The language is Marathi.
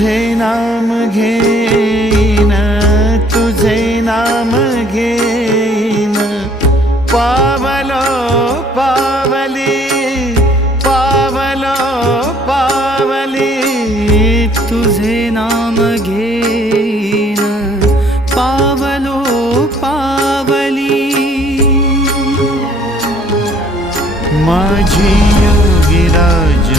तुझे नाम घेईन, तुझे नाम घेईन, पावलो पावली, पावलो पावली, तुझे नाम घेईन, पावलो पावली। माझी योगीराज